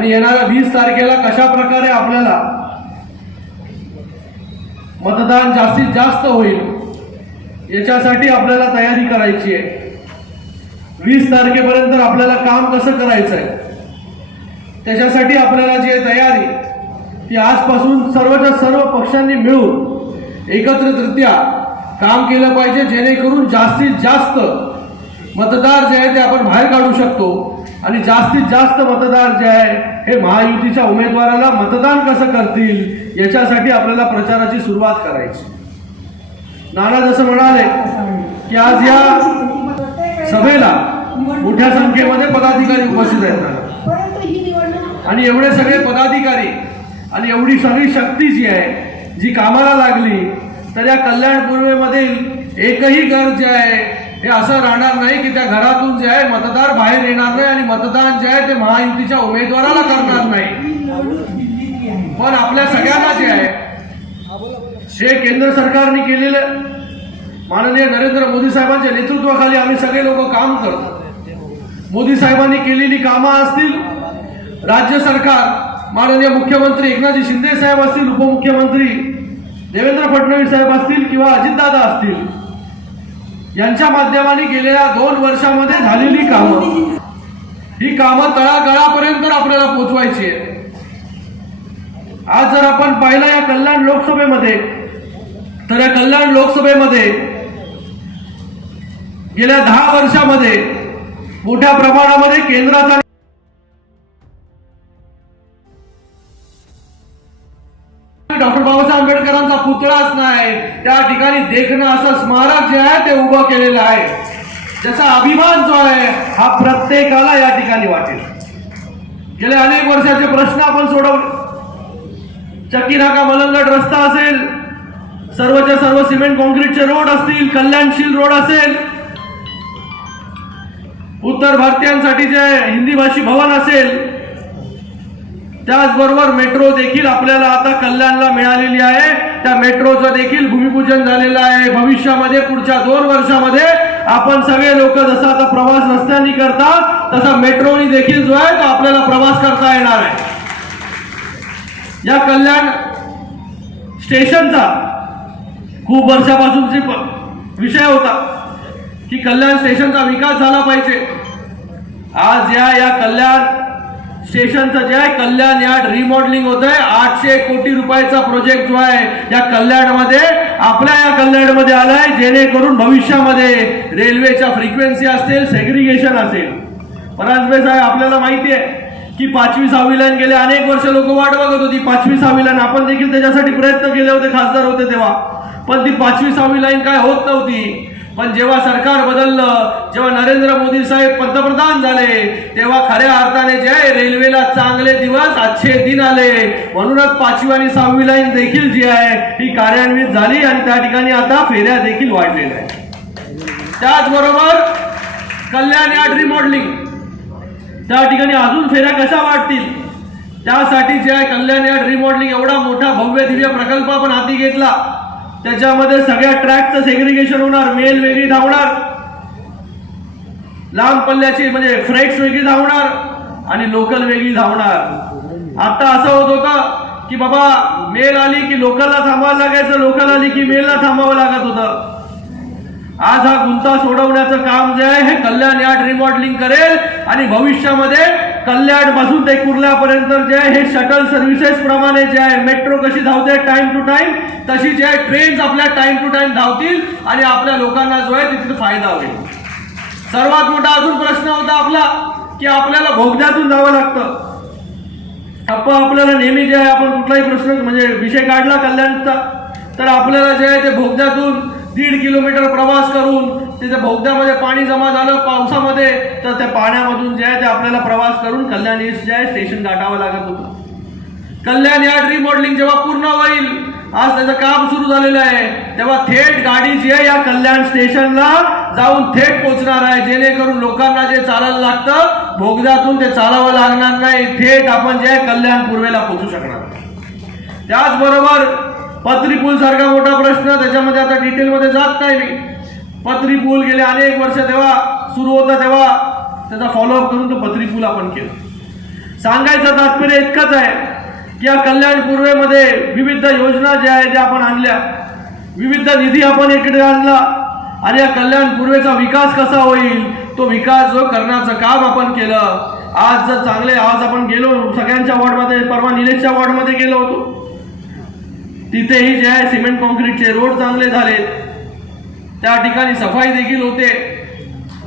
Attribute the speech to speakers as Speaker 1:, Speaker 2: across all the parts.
Speaker 1: आणि येणाऱ्या वीस तारखेला कशा प्रकारे आपल्याला मतदान जास्तीत जास्त होईल याच्यासाठी आपल्याला तयारी करायची आहे. वीस तारखेपर्यंत आपल्याला काम कसं करायचं आहे त्याच्यासाठी आपल्याला जी आहे तयारी ती आजपासून सर्वच्या सर्व पक्षांनी मिळून एकत्रितरित्या काम केलं पाहिजे जेणेकरून जास्तीत जास्त मतदार जे आहे ते आपण बाहेर काढू शकतो. आणि जास्तीत जास्त मतदार जे आहे हे महायुतीच्या उमेदवाराला मतदान कसं करतील याच्यासाठी आपल्याला प्रचाराची सुरुवात करायची. नाना जसं म्हणाले की आज या सभेला मोठ्या संख्येमध्ये पदाधिकारी उपस्थित आहेत आणि एवढे सगळे पदाधिकारी आणि एवढी सगळी शक्ती जी आहे जी कामाला लागली तर या कल्याण पूर्वेमधील एकही घर जे आहे हे असं राहणार नाही की त्या घरातून जे आहे मतदार बाहेर येणार नाही आणि मतदान जे आहे ते महायुतीच्या उमेदवाराला करणार नाही. पण आपल्या सगळ्यांना जे आहे हे केंद्र सरकारने केलेलं माननीय नरेंद्र मोदी साहेबांच्या नेतृत्वाखाली आम्ही सगळे लोक काम करतो. मोदी साहेबांनी केलेली कामं असतील राज्य सरकार माननीय मुख्यमंत्री एकनाथजी शिंदे साहेब असतील उपमुख्यमंत्री देवेंद्र फडणवीस साहेब असतील किंवा अजितदादा असतील यांच्या माध्यमाने गेलेल्या दोन वर्षामध्ये झालेली कामं. ही कामं तळागाळापर्यंत आपल्याला पोचवायची आहे आज जर आपण पाहिलं या कल्याण लोकसभेमध्ये तर या कल्याण लोकसभेमध्ये गेल्या दहा वर्षामध्ये मोठ्या प्रमाणामध्ये केंद्राचा पुतळाच नाही. त्या ठिकाणी देखणं असं स्मारक जे आहे ते उभं केलेलं आहे. ज्याचा अभिमान जो आहे हा प्रत्येकाला या ठिकाणी वाटेल. गेले अनेक वर्षाचे प्रश्न आपण सोडवले. चक्की नाका मलंगड रस्ता असेल सर्वच्या सर्व सिमेंट कॉन्क्रीटचे रोड असतील कल्याणशील रोड असेल उत्तर भारतीयांसाठी जे हिंदी भाषी भवन असेल त्याचबरोबर मेट्रो देखील आपल्याला आता कल्याणला मिळालेली आहे. त्या मेट्रोचं देखील भूमिपूजन झालेलं आहे. भविष्यामध्ये पुढच्या दोन वर्षामध्ये आपण सगळे लोक जसा आता प्रवास रस्त्यांनी करता तसा मेट्रोनी देखील जो आहे तो आपल्याला प्रवास करता येणार आहे. या कल्याण स्टेशनचा खूप वर्षापासूनची विषय होता की कल्याण स्टेशनचा विकास झाला पाहिजे. आज या या कल्याण स्टेशनचं जे आहे कल्याण यार्ड रिमॉडेलिंग होत आहे आठशे कोटी रुपयाचा प्रोजेक्ट जो आहे या कल्याणमध्ये आपल्या या कल्याणमध्ये आलाय जेणेकरून भविष्यामध्ये रेल्वेच्या फ्रिक्वेन्सी असतील सेग्रिगेशन असेल. परांजपे साहेब आपल्याला माहिती आहे की पाचवी सहावी लाईन गेले अनेक वर्ष लोक वाट बघत होती. पाचवी सहावी लाईन आपण देखील त्याच्यासाठी प्रयत्न केले होते खासदार होते तेव्हा. पण ती पाचवी सहावी लाईन काय होत नव्हती. पण जेव्हा सरकार बदललं जेव्हा नरेंद्र मोदी साहेब पंतप्रधान झाले तेव्हा खऱ्या अर्थाने जे आहे चांगले दिवस अच्छे दिन आले. म्हणूनच पाचवी आणि सहावी लाईन देखील जी आहे ही कार्यान्वित झाली आणि त्या ठिकाणी आता फेऱ्या देखील वाढलेल्या आहेत. त्याचबरोबर कल्याण यार्ड रिमॉडलिंग त्या ठिकाणी अजून फेऱ्या कशा वाढतील? त्यासाठी जे आहे कल्याण यार्ड रिमॉडलिंग एवढा मोठा भव्य दिव्य प्रकल्प आपण हाती घेतला. त्याच्यामध्ये सगळ्या ट्रॅकचं सेग्रिगेशन होणार मेल वेगळी धावणार. लांब पल्ल्याची म्हणजे फ्रेक्स वेगळी धावणार. आणि लोकल वेगळी धावणार. आता असं होत होतं की बाबा मेल आली की लोकलला थांबावं लागायचं लोकल आली की मेलला थांबावं लागत होतं. आज हा गुंता सोडवण्याचं काम जे आहे हे कल्याण यार्ड रिमॉडेलिंग करेल आणि भविष्यामध्ये कल्याणपासून ते कुर्ल्यापर्यंत जे आहे हे शटल सर्व्हिसेस प्रमाणे जे आहे मेट्रो कशी धावते टाइम टू टाइम तशी जे आहे ट्रेन्स आपल्या टाइम टू टाइम धावतील आणि आपल्या लोकांना जो आहे तिथे फायदा होईल. सर्वात मोठा अजून प्रश्न होता आपला. की आपल्याला भोगद्यातून जावं लागतं. आपण आपल्याला नेहमी जे आहे आपण कुठलाही प्रश्न म्हणजे विषय काढला कल्याणचा तर आपल्याला जे आहे ते भोगद्यातून दीड किलोमीटर प्रवास करून तिथे भोगद्यामध्ये पाणी जमा झालं पावसामध्ये तर त्या पाण्यामधून जे आहे ते आपल्याला प्रवास करून कल्याण ईस्ट जे आहे स्टेशन गाठावं लागत होतं. कल्याण यार्ड मॉडेलिंग जेव्हा पूर्ण होईल आज त्याचं काम सुरू झालेलं आहे. तेव्हा थेट गाडी जी आहे या कल्याण स्टेशनला जाऊन थेट पोहोचणार आहे. जेणेकरून लोकांना जे चालायला लागतं भोगद्यातून ते चालावं लागणार नाही. थेट आपण जे आहे कल्याण पूर्वेला पोहोचू शकणार. त्याचबरोबर पत्री पूल सारखा मोठा प्रश्न त्याच्यामध्ये आता डिटेलमध्ये जात नाही मी. पत्री पूल गेले अनेक वर्ष तेव्हा सुरू होता तेव्हा त्याचा फॉलोअप करून तो पत्री पूल आपण केला. सांगायचं तात्पर्य इतकंच आहे. या कल्याण पूर्वेमध्ये विविध योजना ज्या आहेत त्या आपण आणल्या. विविध निधी आपण इकडे आणला. आणि या कल्याण पूर्वेचा विकास कसा होईल तो विकास जो करण्याचं काम आपण केलं. आज जर चांगले आज आपण गेलो सगळ्यांच्या वॉर्डमध्ये परवा निलेशच्या वॉर्डमध्ये गेलो होतो. तिथेही जे आहे सिमेंट कॉन्क्रीटचे रोड चांगले झाले. त्या ठिकाणी सफाई देखील होते.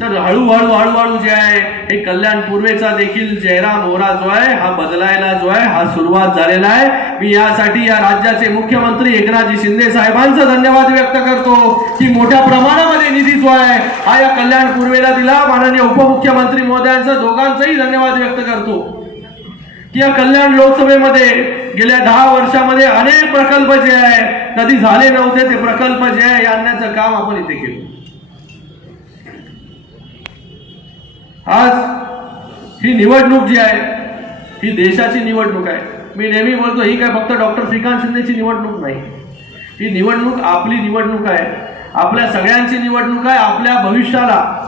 Speaker 1: तर हळूहळू हळूहळू जे आहे हे कल्याण पूर्वेचा देखील जयराम ओरा जो आहे हा बदलायला जो आहे हा सुरुवात झालेला आहे. मी यासाठी या राज्याचे मुख्यमंत्री एकनाथजी शिंदे साहेबांचा धन्यवाद व्यक्त करतो की मोठ्या प्रमाणामध्ये निधी जो आहे हा या कल्याण पूर्वेला दिला. माननीय उपमुख्यमंत्री मोदयांचा दोघांचाही धन्यवाद व्यक्त करतो. की या कल्याण लोकसभेमध्ये गेल्या दहा वर्षामध्ये अनेक प्रकल्प जे आहे कधी झाले नव्हते ते प्रकल्प जे आहे आणण्याचं काम आपण इथे केलं. आज ही निवडणूक जी आहे ही देशाची निवडणूक आहे. मी नेहमी बोलतो ही काय फक्त डॉक्टर श्रीकांत शिंदेची निवडणूक नाही. ही निवडणूक आपली निवडणूक आहे. आपल्या सगळ्यांची निवडणूक आहे. आपल्या भविष्याला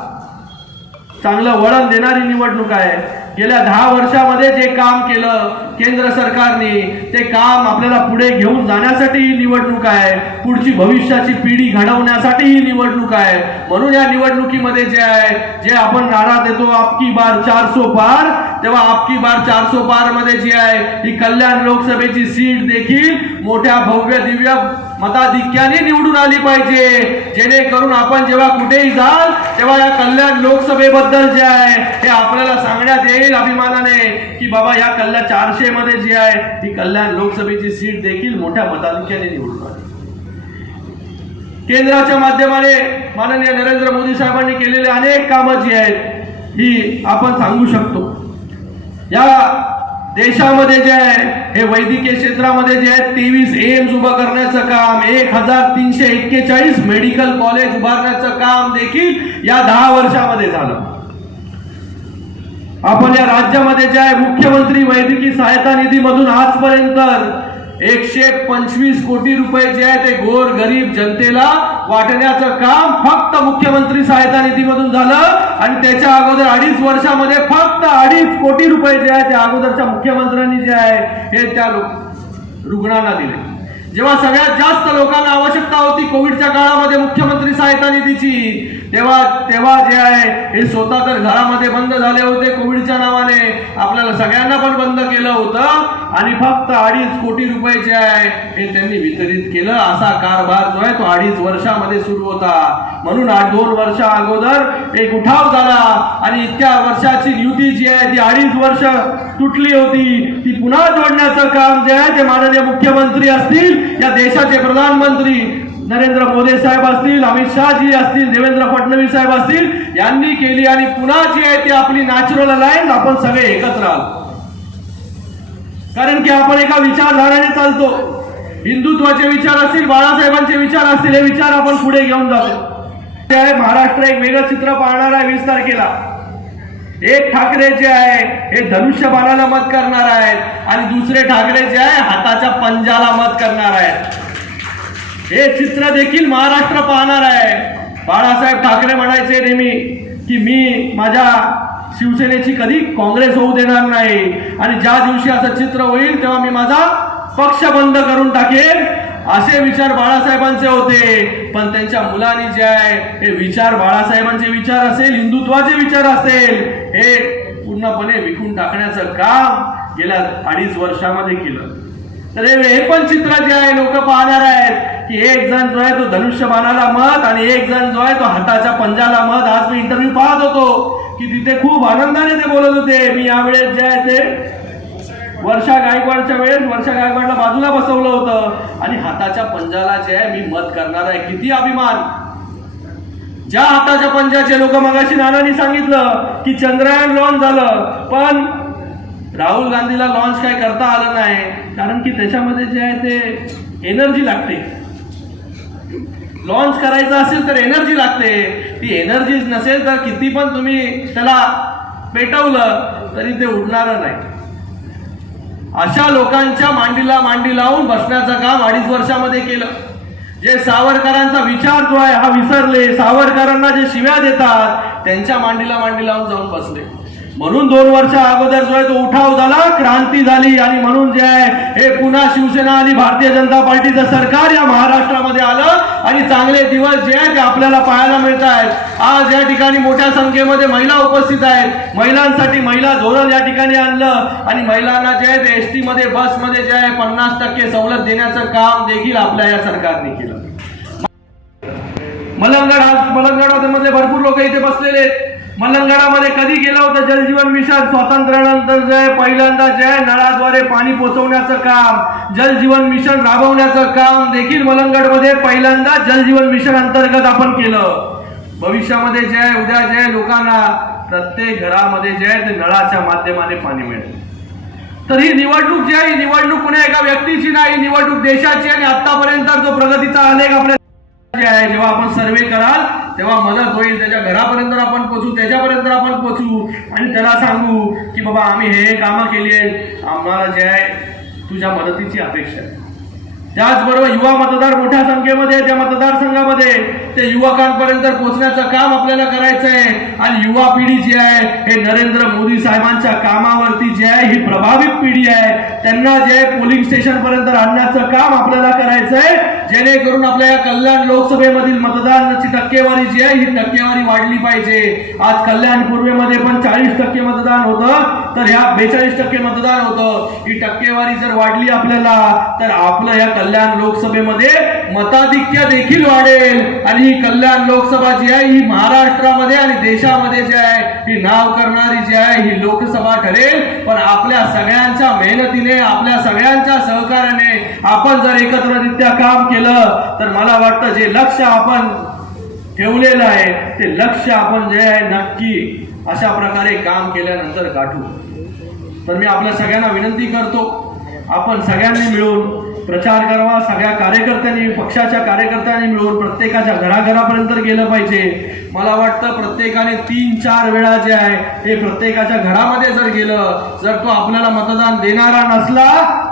Speaker 1: चांगलं वळण देणारी निवडणूक आहे. गेल्या दहा वर्षामध्ये जे काम केलं केंद्र सरकारने ते काम आपल्याला पुढे घेऊन जाण्यासाठी ही निवडणूक आहे. पुढची भविष्याची पिढी घडवण्यासाठी ही निवडणूक आहे. म्हणून या निवडणुकीमध्ये जे आहे जे आपण नारा देतो आपकी बार चारसो पार तेव्हा आपकी बार चारसो पारमध्ये जी आहे ही कल्याण लोकसभेची सीट देखील मोठ्या भव्य दिव्य मताधिक्याने निवडून आली पाहिजे. जेणेकरून आपण जेव्हा कुठेही जाल तेव्हा या कल्याण लोकसभेबद्दल जे आहे हे आपल्याला सांगण्यात येईल अभिमानाने की बाबा या कल्याण चारशे मध्ये जी आहे ती कल्याण लोकसभेची सीट देखील मोठ्या मताधिक्याने निवडून आली. केंद्राच्या माध्यमाने माननीय नरेंद्र मोदी साहेबांनी केलेले अनेक कामं जी आहेत ही आपण सांगू शकतो. या देशामध्ये जे आहे हे वैद्यकीय क्षेत्रामध्ये जे आहे तेवीस एम्स उभं करण्याचं काम एक हजार तीनशे एक्केचाळीस मेडिकल कॉलेज उभारण्याचं काम देखील या दहा वर्षामध्ये झालं. आपण या राज्यामध्ये जे आहे मुख्यमंत्री वैद्यकीय सहायता निधीमधून आजपर्यंत एकशे पंचवीस कोटी रुपये जे आहे ते गोर गरीब जनतेला वाटण्याचं काम फक्त मुख्यमंत्री सहायता निधीमधून झालं. आणि त्याच्या अगोदर अडीच वर्षामध्ये फक्त अडीच कोटी रुपये जे आहे ते अगोदरच्या मुख्यमंत्र्यांनी जे आहे हे त्या रुग्णांना दिले. जेव्हा सगळ्यात जास्त लोकांना आवश्यकता होती कोविडच्या काळामध्ये मुख्यमंत्री सहायता निधीची तेव्हा तेव्हा जे आहे हे स्वतः तर घरामध्ये बंद झाले होते कोविडच्या नावाने. आपल्याला सगळ्यांना पण बंद केलं होतं. आणि फक्त अडीच कोटी रुपये जे आहे हे त्यांनी वितरित केलं. असा कारभार जो आहे तो अडीच वर्षामध्ये सुरू होता. म्हणून आठ दोन वर्ष अगोदर एक उठाव झाला. आणि इतक्या वर्षाची युती जी आहे ती अडीच वर्ष तुटली होती. ती पुन्हा जोडण्याचं काम जे आहे ते माननीय मुख्यमंत्री असतील या देशाचे प्रधानमंत्री नरेंद्र मोदी साहेब असतील अमित शहाजी असतील देवेंद्र फडणवीस साहेब असतील यांनी केली आणि पुन्हा जी आहे ती आपली नॅचरल अलायन्स आपण सगळे एकत्र आलो. कारण की आपण एका विचारधाराने चालतो. हिंदुत्वाचे विचार असतील बाळासाहेबांचे विचार असतील हे विचार आपण पुढे घेऊन जातो. ते आहे महाराष्ट्र एक वेगळं चित्र पाहणार आहे वीस तारखेला. एक ठाकरे जे आहे हे धनुष्यबाणाला मत करणार आहेत आणि दुसरे ठाकरे जे आहे हाताच्या पंजाला मत करणार आहेत. हे चित्र देखील महाराष्ट्र पाहणार आहे. बाळासाहेब ठाकरे म्हणायचे नेहमी की मी माझ्या शिवसेनेची कधी काँग्रेस होऊ देणार नाही. आणि ज्या दिवशी असं चित्र होईल तेव्हा मी माझा पक्ष बंद करून टाकेन असे विचार बाळासाहेबांचे होते. पण त्यांच्या मुलांनी जे आहे हे विचार बाळासाहेबांचे विचार असेल हिंदुत्वाचे विचार असेल हे पूर्णपणे विकून टाकण्याचं काम गेल्या अडीच वर्षामध्ये केलं. तर हे हे पण चित्र जे आहे लोक पाहणार आहेत. की एक जण जो आहे तो धनुष्यबाणाला मत आणि एक जण जो आहे तो हाताच्या पंजाला मत. आज मी इंटरव्ह्यू पाहत होतो की तिथे खूप आनंदाने ते बोलत होते. मी यावेळेस जे आहे ते वर्षा गायकवाडच्या वेळेस वर्षा गायकवाडला बाजूला बसवलं होतं. आणि हाताच्या पंजाला जे आहे मी मत करणार आहे किती अभिमान. ज्या हाताच्या पंजाचे लोक मगाशी नानांनी सांगितलं की चंद्रयान लॉन्च झालं. पण राहुल गांधीला लॉन्च काय करता आलं नाही. कारण की त्याच्यामध्ये जे आहे ते एनर्जी लागते. लॉन्च करायचं असेल तर एनर्जी लागते. ती एनर्जी नसेल तर किती पण तुम्ही त्याला पेटवलं तरी ते उडणारं नाही. अशा लोकांच्या मांडीला मांडी लावून बसण्याचं काम अडीच वर्षामध्ये केलं. जे सावरकरांचा विचार जो आहे हा विसरले. सावरकरांना जे शिव्या देतात त्यांच्या मांडीला मांडी लावून जाऊन बसले. म्हणून दोन वर्षा अगोदर जो आहे तो उठाव झाला क्रांती झाली आणि म्हणून जे आहे हे पुन्हा शिवसेना आणि भारतीय जनता पार्टीचं सरकार या महाराष्ट्रामध्ये आलं. चांगले दिवस जे आहेत ते आपल्याला पाहायला मिळत आहेत आज या ठिकाणी मोठ्या संख्येमध्ये महिला उपस्थित आहेत. महिलांसाठी महिला धोरण या ठिकाणी आणलं आणि महिलांना जे आहे ते एस टी मध्ये बसमध्ये जे आहे पन्नास टक्के सवलत देण्याचं काम देखील आपल्या या सरकारने केलं. मलंगड आज मलंगडामध्ये भरपूर लोक इथे बसलेले आहेत. मलंगडामध्ये कधी गेलं होतं जलजीवन मिशन? स्वातंत्र्यानंतर जे पहिल्यांदा जे आहे नळाद्वारे पाणी पोचवण्याचं काम जलजीवन मिशन राबवण्याचं काम देखील मलंगडमध्ये पहिल्यांदा जलजीवन मिशन अंतर्गत आपण केलं. भविष्यामध्ये जे आहे उद्या जे आहे लोकांना प्रत्येक घरामध्ये जे आहे ते नळाच्या माध्यमाने पाणी मिळेल. तर ही निवडणूक जी आहे ही निवडणूक कुण्या एका व्यक्तीची नाही निवडणूक देशाची आणि आतापर्यंत जो प्रगतीचा आलेख आपल्या जे आहे जेव्हा आपण सर्वे कराल तेव्हा मदत होईल त्याच्या घरापर्यंत आपण पोचू त्याच्यापर्यंत आपण पोचू आणि त्याला सांगू की बाबा आम्ही हे कामं केली आहेत आम्हाला जे आहे तुझ्या मदतीची अपेक्षा आहे. त्याचबरोबर युवा मतदार मोठ्या संख्येमध्ये त्या मतदारसंघामध्ये ते युवकांपर्यंत पोहोचण्याचं काम आपल्याला करायचं आहे आणि युवा पिढी जी आहे हे नरेंद्र मोदी साहेबांच्या कामावरती जी आहे ही प्रभावित पिढी आहे. त्यांना जे पोलिंग स्टेशन पर्यंत आणण्याचं काम आपल्याला करायचं आहे जेणेकरून आपल्या या कल्याण लोकसभेमधील मतदानाची टक्केवारी जी आहे ही टक्केवारी वाढली पाहिजे. आज कल्याण पूर्वेमध्ये पण चाळीस टक्के मतदान होतं तर ह्या बेचाळीस टक्के मतदान होतं. ही टक्केवारी जर वाढली आपल्याला तर आपलं या कल्याण लोकसभेमध्ये मताधिक्य देखील वाढेल. आणि ही कल्याण लोकसभा जी आहे ही महाराष्ट्रामध्ये आणि देशामध्ये जी आहे ही नाव करणारी जी आहे ही लोकसभा ठरेल. पण आपल्या सगळ्यांच्या मेहनतीने आपल्या सगळ्यांच्या सहकार्याने आपण जर एकत्ररित्या काम केलं तर मला वाटतं जे लक्ष आपण ठेवलेलं आहे ते लक्ष आपण जे आहे नक्की अशा प्रकारे काम केल्यानंतर गाठू. तर मी आपल्या सगळ्यांना विनंती करतो आपण सगळ्यांनी मिळून प्रचार करावा सगळ्या कार्यकर्त्यांनी पक्षाच्या कार्यकर्त्यांनी मिळून प्रत्येकाच्या घराघरापर्यंत गेलं पाहिजे. मला वाटतं प्रत्येकाने तीन चार वेळा जे आहे हे प्रत्येकाच्या घरामध्ये जर गेलं जर तो आपल्याला मतदान देणारा नसला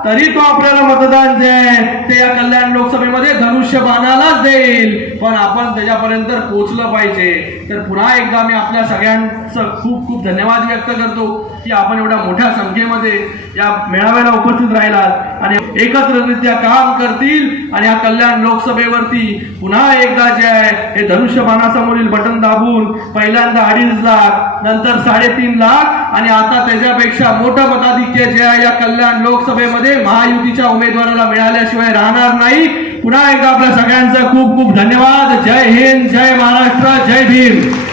Speaker 1: तरी तो आपल्याला मतदान जे आहे ते या कल्याण लोकसभेमध्ये धनुष्यबाणालाच देईल. पण आपण त्याच्यापर्यंत पोचलं पाहिजे. तर पुन्हा एकदा मी आपल्या सगळ्यांचं खूप खूप धन्यवाद व्यक्त करतो की आपण एवढ्या मोठ्या संख्येमध्ये या मेळाव्याला उपस्थित राहिलात आणि एकत्ररित्या काम करतील. आणि या कल्याण लोकसभेवरती पुन्हा एकदा जे आहे हे धनुष्य बाणासमोरील बटन दाबून पहिल्यांदा अडीच लाख नंतर साडेतीन लाख आणि आता त्याच्यापेक्षा मोठं मताधिक्य जे आहे या कल्याण लोकसभेमध्ये महायुतीच्या उमेदवाराला मिळाल्याशिवाय राहणार नाही. पुन्हा एकदा आपल्या सगळ्यांचं खूप खूप धन्यवाद. जय हिंद जय महाराष्ट्र जय भीम.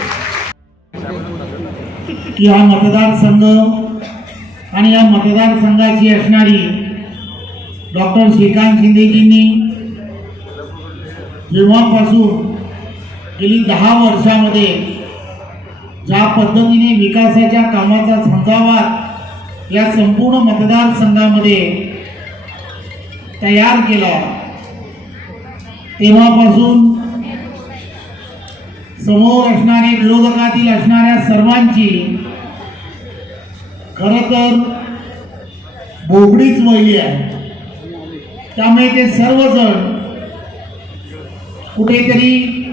Speaker 2: या मतदारसंघ आणि या मतदारसंघाची असणारी डॉक्टर श्रीकांत शिंदेजींनी जेव्हापासून गेली दहा वर्षामध्ये ज्या पद्धतीने विकासाच्या कामाचा झंझावात या संपूर्ण मतदारसंघामध्ये तयार केला तेव्हापासून समोर असणारे विरोधकातील असणाऱ्या सर्वांची खर तर बोबडीच वळली आहे. त्यामुळे ते सर्वजण कुठेतरी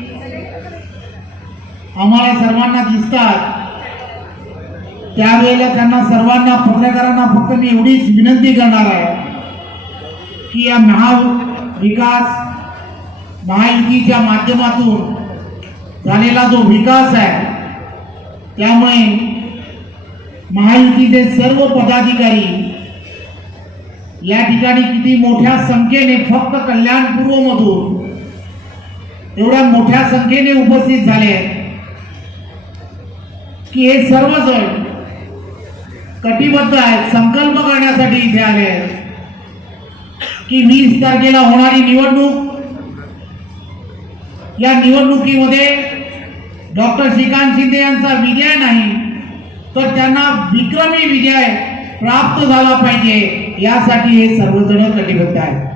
Speaker 2: आम्हाला सर्वांना दिसतात. त्यावेळेला त्यांना सर्वांना पत्रकारांना फक्त मी एवढीच विनंती करणार आहे की या महाविकास महायुतीच्या माध्यमातून झालेला जो विकास आहे त्यामुळे महायुतीचे सर्व पदाधिकारी या ठिकाणी किती मोठ्या संख्येने फक्त कल्याणपूर्वमधून एवढ्या मोठ्या संख्येने उपस्थित झाले आहेत. की हे सर्वजण कटिबद्ध आहेत संकल्प करण्यासाठी इथे आले आहेत. की वीस तारखेला होणारी निवडणूक या निवडणुकीमध्ये डॉक्टर श्रीकांत शिंदे यांचा विजय नाही तर त्यांना विक्रमी विजय प्राप्त झाला पाहिजे यासाठी हे सर्वजण कटिबद्ध आहेत.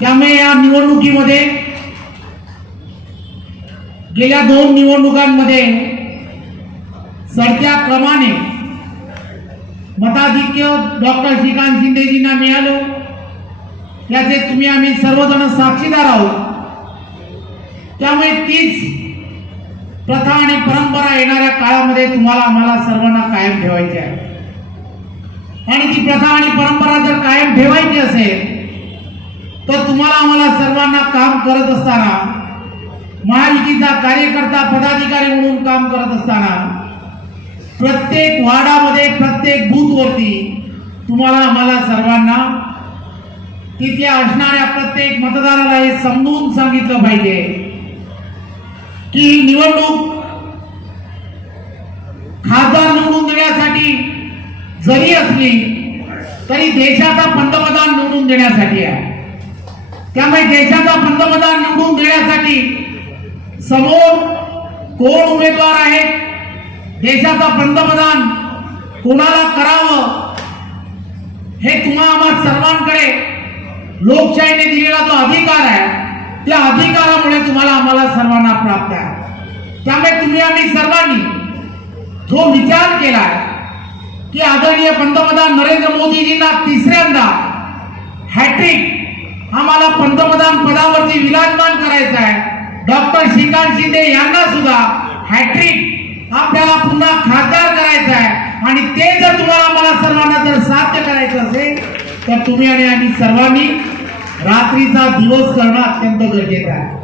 Speaker 2: त्यामुळे या निवडणुकीमध्ये गेल्या दोन निवडणुकांमध्ये चढत्या क्रमाने मताधिक्य डॉक्टर श्रीकांत शिंदेजींना मिळालो. त्याचे तुम्ही आम्ही सर्वजण साक्षीदार आहोत. त्यामुळे तीच प्रथा आणि परंपरा येणाऱ्या काळामध्ये तुम्हाला आम्हाला सर्वांना कायम ठेवायची आहे. आणि ती प्रथा आणि परंपरा जर कायम ठेवायची असेल तर तुम्हाला आम्हाला सर्वांना काम करत असताना महायुतीचा कार्यकर्ता पदाधिकारी म्हणून काम करत असताना प्रत्येक वार्डामध्ये प्रत्येक बूथवरती तुम्हाला आम्हाला सर्वांना तिथे असणाऱ्या प्रत्येक मतदाराला हे समजून सांगितलं पाहिजे की निवडणूक खासदार निवडून देण्यासाठी जरी असली तरी देशाचा पंतप्रधान निवडून देण्यासाठी आहे. त्यामुळे देशाचा पंतप्रधान निवडून देण्यासाठी समोर कोण उमेदवार आहेत? देशाचा पंतप्रधान कोणाला करावं हे तुम्हा आम्हा सर्वांकडे लोकशाहीने दिलेला जो अधिकार आहे त्या अधिकारामुळे तुम्हाला आम्हाला सर्वांना प्राप्त आहे. त्यामुळे तुम्ही आम्ही सर्वांनी जो विचार केलाय की आदरणीय पंतप्रधान नरेंद्र मोदीजींना तिसऱ्यांदा हॅट्रिक आम्हाला पंतप्रधान पदावरती विराजमान करायचं आहे डॉक्टर श्रीकांत शिंदे यांना सुद्धा हॅट्रिक आपल्याला पुन्हा खासदार करायचं आहे. आणि ते जर तुम्हाला मला सर्वांना जर साध्य करायचं असेल तर तुम्ही आणि आम्ही सर्वांनी रात्रीचा दिवस करणं अत्यंत गरजेचं आहे.